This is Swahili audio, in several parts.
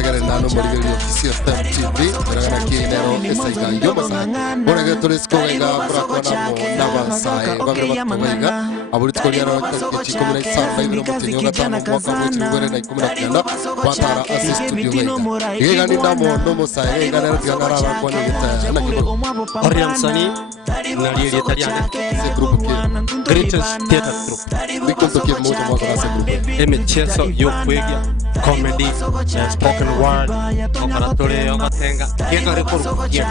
tegere nano muri radio KCFM TV ragana kinero esaiga yomasa bora ge tolesko ga prakona mo nabasai babira batwaiga aburitko yaro chikomina sa ibiro mutinyo gatano mwaka wetu ngore na 19 batara assist studio ga yega ni ndamo no mosai yega na tigara kwa ni gita na kibo Oriam Sani na radio italiana se grupo que Greatest Theater Group bikonto ke moto mo ga se grupo emichezo yokwega comedy spoken word okaratore okatenga kega rekoro kia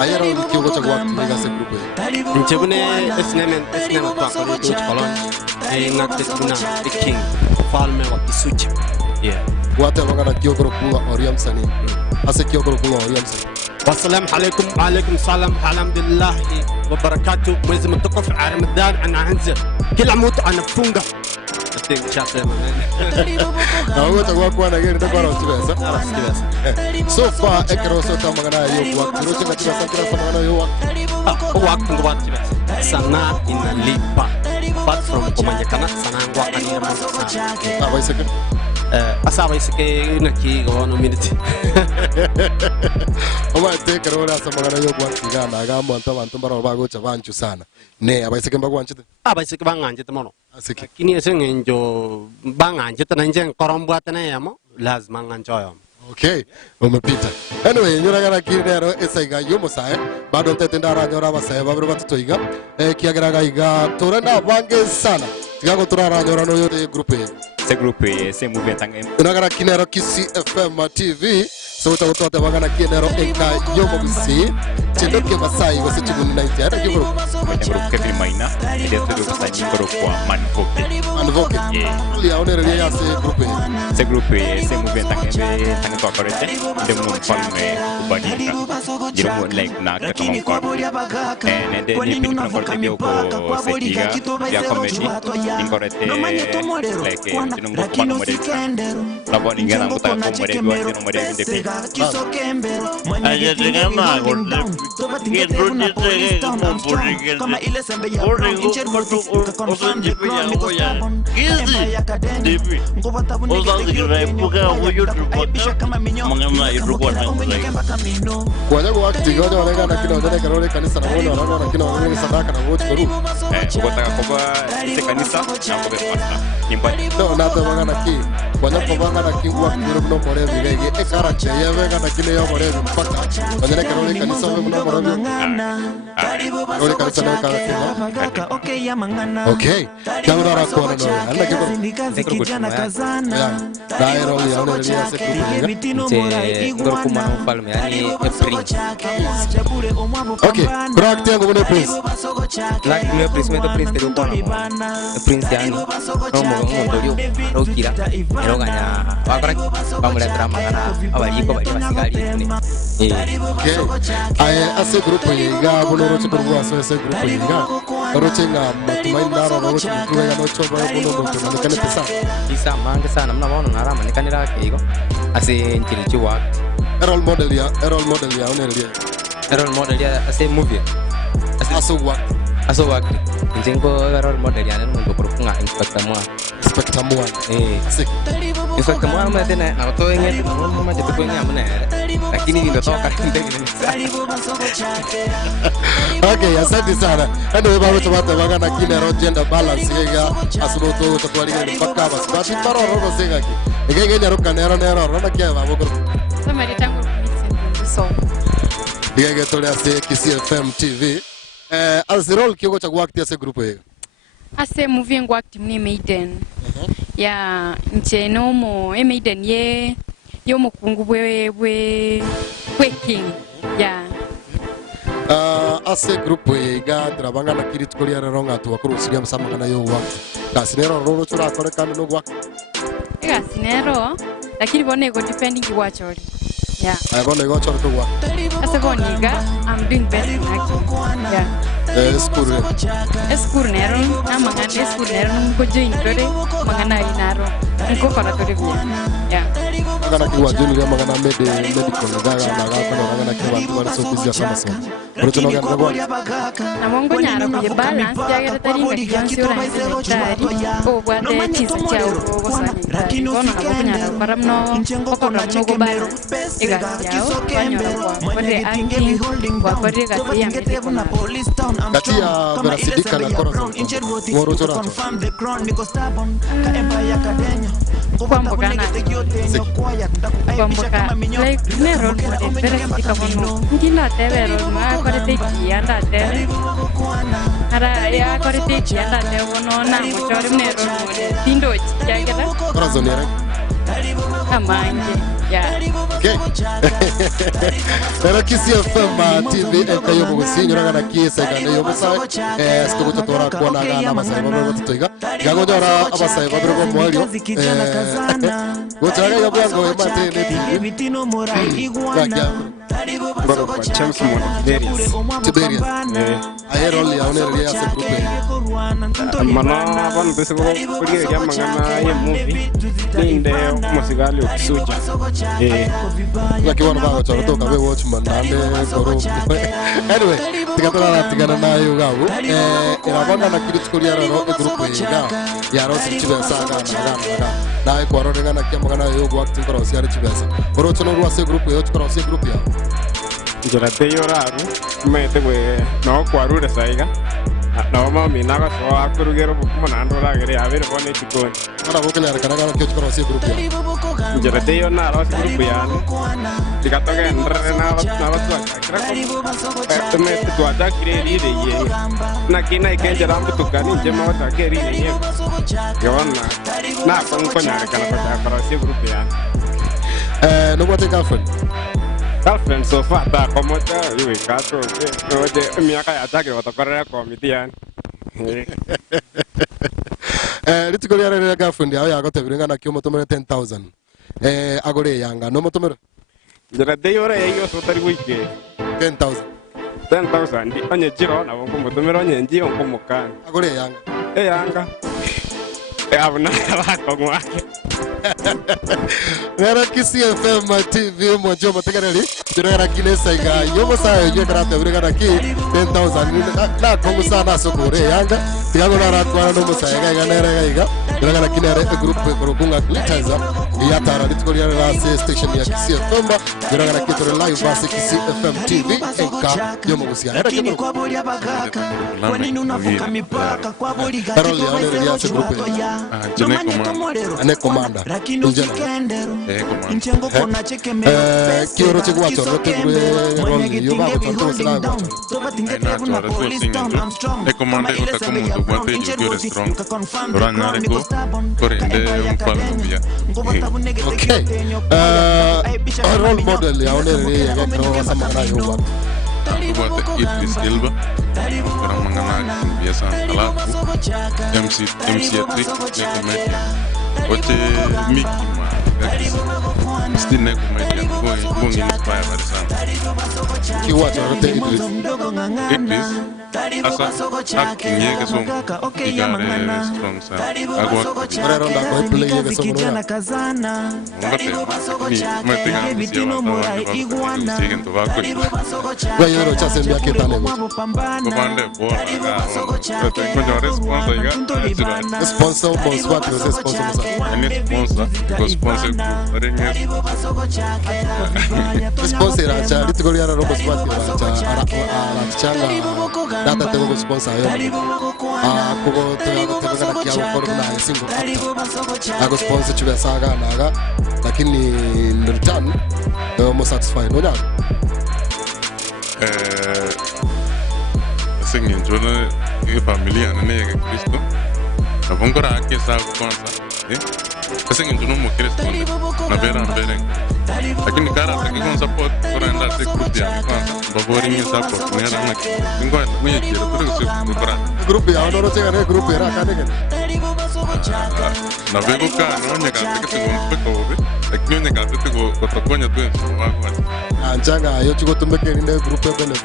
ayero kiyo cha kwa ni ga se grupo njebune esnemen kwa kolon ngakesuna the king falme wa Kisuchi wate wangana kiyo kula Oriam Sani ase kiyo kula Oriam Sani والسلام عليكم وعليكم السلام الحمد لله وبركاته mwezi mtukufu wa Ramadhan anaanza kila mtu anafunga atinga chasa na wewe kwa na gari ndako arasibesa so far ekero so tamangana yo kwa roche ngati basakira samangana yo wa ngwati sana inalipa apart from kumanyakana sana ngwa kanira sana abaiseke asaba isike naki gono minute Oma tekero ora samangana yo kwa kigana ga monta bantu baro bago chabanchu sana ne abaiseke mbagwa nchite abaiseke banganje temono aseke kini esengenjo banganje tananje koromba tanayamo lazima nganjoyo okay umepita anyway nyuragara kinero esaiga yomosae bado tetendara nyora basae babiro batutoiga kiageraga iga torenda bange sana tigago turara nyora no yote groupe se groupe se movement tangem nyuragara kinero KCFM TV so utagotote bagana kinero eka yomobisi chendoke basai gose chibuni 90 ara gibro group ke maina ile tudo basai ngoro kwa manvoke ya onereria ya se groupe se movement tangem tangem to korete de mun palme ubadika jiro mo like na ka kama kwa ne de ni pin ko korete ko se tiga ya comedy inkorete like jino mo kwa mo de la boni ngana mo ta ko mo de wa jino mo de de aja dengan magon que rote se como ile sembe ya incher mortu osan de ya oya kizi devi osan de rai puga hoyo mangana iruko na kwa jago akti gojo wale na kino jana karole kanisa na wale wale na kino wale sadaka na wote guru ukotaka kwa se kanisa na kwa pasta impati no na to bangana ki kwa jago bangana ki kwa kiro no more vigege e karache ya vega na kile ya more mpaka kwa jana karole kanisa wale no more karole kanisa na kaka okay kama ra kwa no ana kiko kijana kazana dairo ya ona ya se kupiga ngoro kuma mfalme yani Prince okay crack yangu bwana Prince like me Prince me to Prince de kwa Prince yani no mo ndorio rokira eroganya wakora bamura drama kana abali ko bali basigari okay ase grupo yiga bono roche kurwa ase grupo yiga roche nga matumaini naro roche kuwa ya nocho ba bono ndo kana pesa isa manga sana mna bono ngarama nikanira kego ase nchilichi wa role model ya onelia role model ya ase movie aso wa njengo role model ya nendo kurukunga inspector mwa inspector mwa mna tena na to ngeti mama jetu ko nya mna lakini ndio toka ndege ni okay asante sana ndio baba tabata bagana kinero gender balance yega asubuto tutwaliga mpaka basi basi taro roho sega ki ngenge nyaruka nero rona kia babo ko somebody tangu so ngenge tole ase KCFM TV azirol kioko cha kuakti ase grupo yega ase movie ngo active ni Maiden ya nche nomo Maiden ye yo mukungu bwe king ya ase grupo yega drabanga na kirit kolia ronga tu akuru sigam sama kana yo wa kasinero roro chura kore kana no wa kasinero lakini bone go depending iwachori yeah bone go chora to wa ase boniga I'm doing best in acting yeah skurnero amangane skurnero ko join tore mangana inaro nko para toribia ya kana kiwa juni ya magana medical daga na ga kana kiwa tu wala so bizia kama so Bruto no gana go na mongo nyara ku balance ya ga tari ngi kansi ora ngi o bwa de tisa cha o go sa ni kono na go nyara para mno o ko no go ba ega ya o kwanyora kwa pore angi kwa pore ga ya mete kuna kati ya Verasidika na Corazon woro chora kwamboka like nero Verasidika kono ngina tevero ma korete kianda teve ara ya korete kianda teve kono na mochore nero tindo chakera Corazon yare kamange ya okay era Kisi FM TV ekayo bugusi nyora na kisa kana yo musa sto to tora ko na ga na masai babo toiga gago dora abasai babo ko moyo go tara yo bwango mate ne bitino morai igwana Bro, kwa James Tiberius. Ayer only aunere ya se grupo. Mana ban bese ko kurie ya mangana ye movie. Ninde musigali ukisuja. Laki wana ba choro to ka be watch mandande koro. Anyway, tigana na yo gawo. Era banda na kitu kuria ro grupo ya ro sichibe saga na na ko ro ngana kya mangana yo go acting koro siari chibesa. Koro chono ro se grupo yo koro se grupo ya. Jara te yoraru mete we no kwaru de saiga no ma mi naga so akurugero buku nando la gere avere bone tikoni Ara bo kele kana kana kyo koro se grupo ya. jara te yo na ro grupo ya dikato ke ndre na ro kra ko me tu ada kire ri de ye na kina ke jara bu tukani je ma ta ke ri ye yona na ko nyare kana ko ta koro se grupo ya No bote girlfriend. Girlfriend so far ta como ta iwe kato oje miaka ya take watakorera komitian Litiko ya re girlfriend ya ya gote biringa na kyo motomere 10,000 agore yanga no motomere jara de yore yo so tari wiki 10,000 ndi onye jiro na wonko motomere onye nji onko mokan agore yanga yanga abuna ba ko ngwake Era Kisi FM TV mojo mategareli era kile saiga yogo sa yo karate biringa na ki 10,000 na kongo sana sokore yanga tiago na ratwa no musaiga ga nere ga biringa na kile re group ko bunga glitaza ya tara litiko ya la station ya Kisi FM biringa na kitore live basi Kisi FM TV enka yomo gusia era kile kwa boli abagaka kwa nini unavuka mipaka kwa boli Carol ya nere ya se group ane commander Inchengo kona cheke me kioro chegwa choro tegwe roli yo ba ko to sala ko toba tingete kuna police town I'm strong commander ko ta mundo guate yo strong rana ko korende un palubia okay role model ya onere ya ko samana yo ba guate Idris Elba para mangana biasa ala MC trick ne comedia ote Mickey still ne comedia going inspire sana ki wacha rote Idris asa acting yake so igare strong sana agwa para ronda ko play yake so kijana kazana ni matenga vitino morai iguana siguen tobacco wa yoro cha sembe yake tane comande bola ga tengo yo responsa iga sponsor what was sponsor any sponsor go sponsor ringes sponsor acha litiko ya robo sponsor acha ara changa data tengo sponsor yo kugo tengo kana kia ko na single ako sponsor chube saga naga lakini in return mo satisfied no doubt singing jona familia na ne Cristo na bongora ke sa kwanza singing jona mo Cristo na vera lakini kara takikon support kora nda te group ya kwanza babori ni support ne na ngo mwe kira kuri su kora group ya no rote ne group era ka ne na vego ka no ne ka te ko mpeko be lakini ne ka te ko tokonya tu wa anjanga yo chigo tumeke ni group ya ne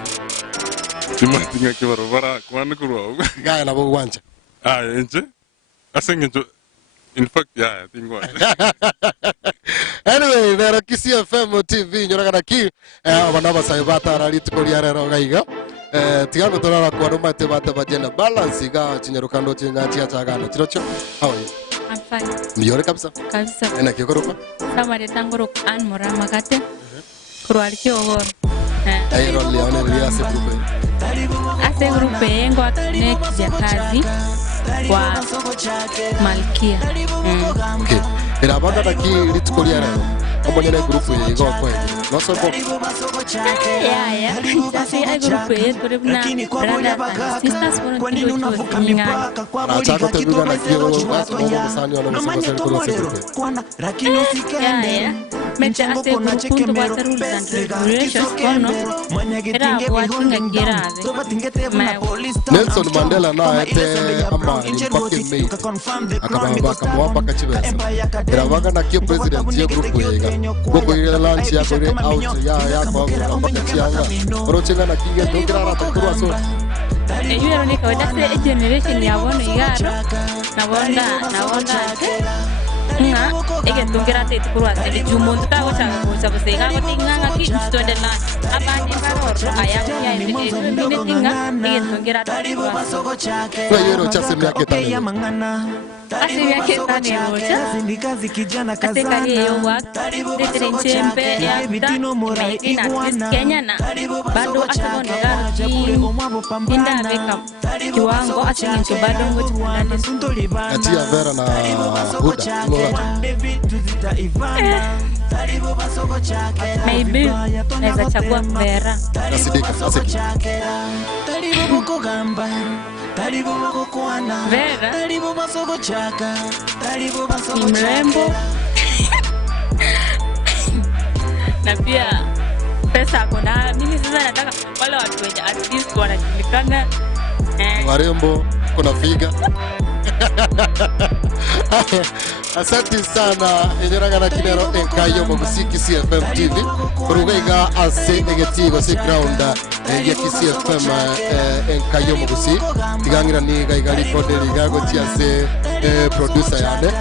timantinga kibaro bara kwana kurwa gaya na bo wanja enje asenge In fact, yeah, I think what. Anyway, there are Kisii FM TV nyoragana ki abanaba sai batara litikoria rero gaiga tigano torara kwa roma te bate bajena balance ga chinyarukando chinga chia chagano chirocho how are you? I'm fine. Mjore kabisa ena kikorofa Samare tangoro an morama kate kurwali kiogoro ai roli one ria se grupe ngo akine kijakazi wa Malkia. Okay. Era banda daki litikoria rero omonyene grupu yigo kwa no so bo Yeah. Sasa ai grupe yetu rebna brother and sisters wono kilo chuo achako te duga na kio basi no kusani wala msasa kwa grupu Yeah. Mete ate grupu bata rules and regulations kono era watinga girave Nelson Mandela na ete ama impake mei akabamba kamwapa kachibesa era baga na kio president ya grupu yega gogo ile lunch ya gore out ya kwa mpaka chianga orochenga na kinge dogira rata kurwa so Eyo ni kwa dase generation ya wono igaro na wonda nga ege tungira te kurwa te jumonta ta wacha ko sabse ga ko tinga ki student na abani karo aya ya ni tinga ege tungira te kurwa kwa yero chase miaka tano ase yake tane moja ate kali yo wak de chempe ya ina Kenya na bado ataona gari inda beka kiwango asinge bado ngoji atia vera na huda maybe naweza chagua Vera nasidika sasa Vera ni mrembo na pia pesa kuna mimi sasa nataka wale watu wenye at least wanajulikana warembo kuna figa Asante sana enyeragana kinero enkayo mugusi Kisii FM TV kurugaiga ase egetigo se ground ya Kisii FM enkayo mugusi tigangira ni gaiga record liga gotiase producer yane